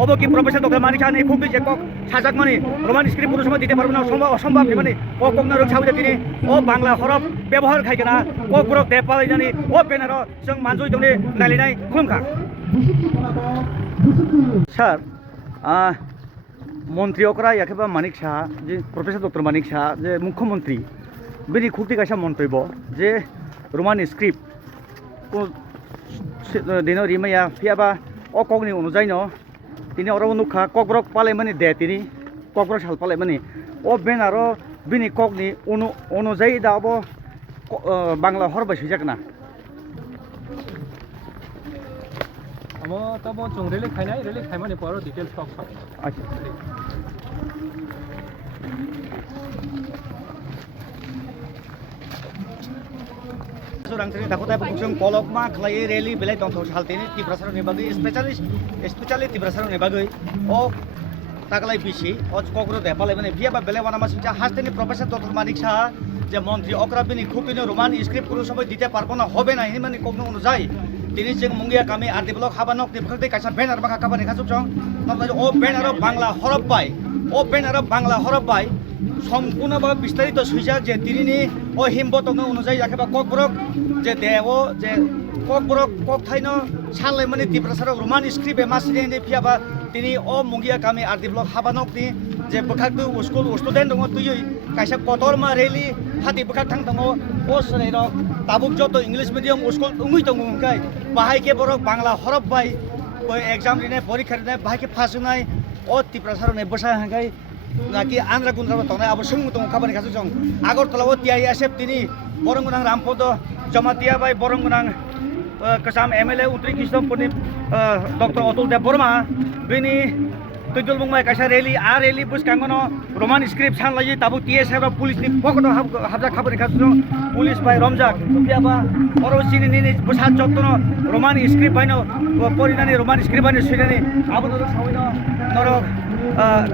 of কি professor doctor Manik Saha খুব যে কক সাজাক মানে রোমান স্ক্রিপ্ট কোনো সময় দিতে পারবো না অসম্ভব মানে ও কগ্ন রোগ সাবুদে তিনি ও বাংলা হরফ ব্যবহার খাইগেনা ও গ্রক দে পালাই জানি ও বেনার जों मानजय दंने नायलिनाय खुलुमखा স্যার মন্ত্রী অকরা একেবারে মানিক সাহা যে প্রফেসর ডক্টর মানিক সাহা যে মুখ্যমন্ত্রী বেনি খুবটি কাইসা মন্তব্য যে রোমান স্ক্রিপ্ট দিন রিমাইয়া ফিয়াবা ও কগনি অনুযায়ী ন তিনি অরব নুখা কগ্রক পালাই মানে দে তিনি কগ্রক সাল পালাই মানে ও বেন আরো বিনি কগনি অনুযায়ী দাব বাংলা হরবাই সুইজাক না Amo tabo chung really खाइमाने परो डिटेल्स टक छ अच्छा Rangtini dakotai pukung kolok ma klai rally belai tong thos haltini tibrasaro ne bagai specially tibrasaro ne bagai o taklai bisi o kokro depalai mane via ba belai wana masinja hasteni professor dr manik saha যে মন্ত্রী অক্রাবিনী খুবিনি Roman script কোনো সময় দিতে পারবো না হবে না হিমানি কখনো অনুযায়ী তিনি যে মুঙ্গিয়া কামি আর দেবলক হাবানক দেবখাতে কাইসা বেনার বাকা কাবানি খাসুক চং নতলাই ও বেনার বাংলা হরফ পাই ও বেনার বাংলা হরফ পাই সম্পূর্ণভাবে বিস্তারিত সুইজাক যে তিনি ও হিমবতক অনুযায়ী রাখেবা ককবরক যে দেব যে ককবরক কক থাইন সালাই মানে তিব্রাসারক রোমান স্ক্রিপ্ট মাসিনি ফিয়াবা তিনি ও মুঙ্গিয়া কামি আর দেবলক হাবানকনি যে বখাকু স্কুল স্টুডেন্ট দङ তুই কাইসা কতरमा রেলি হাতি বখাক थां दङ ও সরাইর তাবুক যত ইংলিশ মিডিয়াম স্কুল উঙ্গুই दङ হंखाय बाहायके बरक बांग्ला हरफ बाय एग्जाम दिने परीक्षा दिने बाहायके पास होनाय ओ तिब्रासारने बसा हंखाय नाकि आंद्रा गुन्द्रा तंनाय अब सों दङ खाबानि खासु जों आगरतलाव टीआईएसएफ तिनि बरंगनां Rampad Jamatia bye बरंगनां कसाम MLA उत्री कृष्णपुरनि doctor Atul देव बर्मा बिनि तुइदुल बुंबाय काइसा रेली आ रेली बुसकांगनो रोमान स्क्रिप्ट सानलायि ताबु टीएसएफ पुलिसनि पकड़ हाबजा खाबानि खासु पुलिस बाय रमजाक बियाबा अरसिनि नि बुसा जत्तनो रोमान स्क्रिप्ट बायनो परिनानि रोमान स्क्रिप्ट बायनो सुइनानि आबनो सावैनो नरक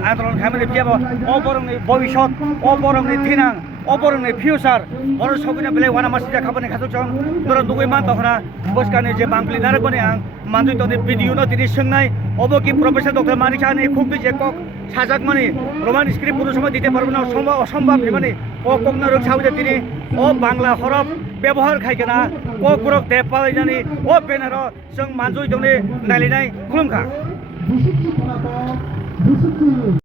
आन्दोलन खामानि बियाबा अबरंनि भबिष्यत अबरंनि थिनां अबरंनि फिउचार बर सबिना बेले वाना मासिजा खाबानि खासु जों नर दुगै मान तखना बसकानि जे बांग्लि नारगनि आं मानजय तनि भिडिअ न दिनि सोंनाय अब कि प्रफेसर डक्टर मानिक साहनि खुब जे कक साजाक माने रोमान स्क्रिप्ट কোনো সময় দিতে পারবো না অসম্ভব মানে ও কগ্ন রোগ সাবুদে তিনি ও বাংলা হরফ ব্যবহার খাইগেনা ও গ্রক দে পালাই জানি ও বেনার जों मानजय दंने नायलिनाय खुलुमखा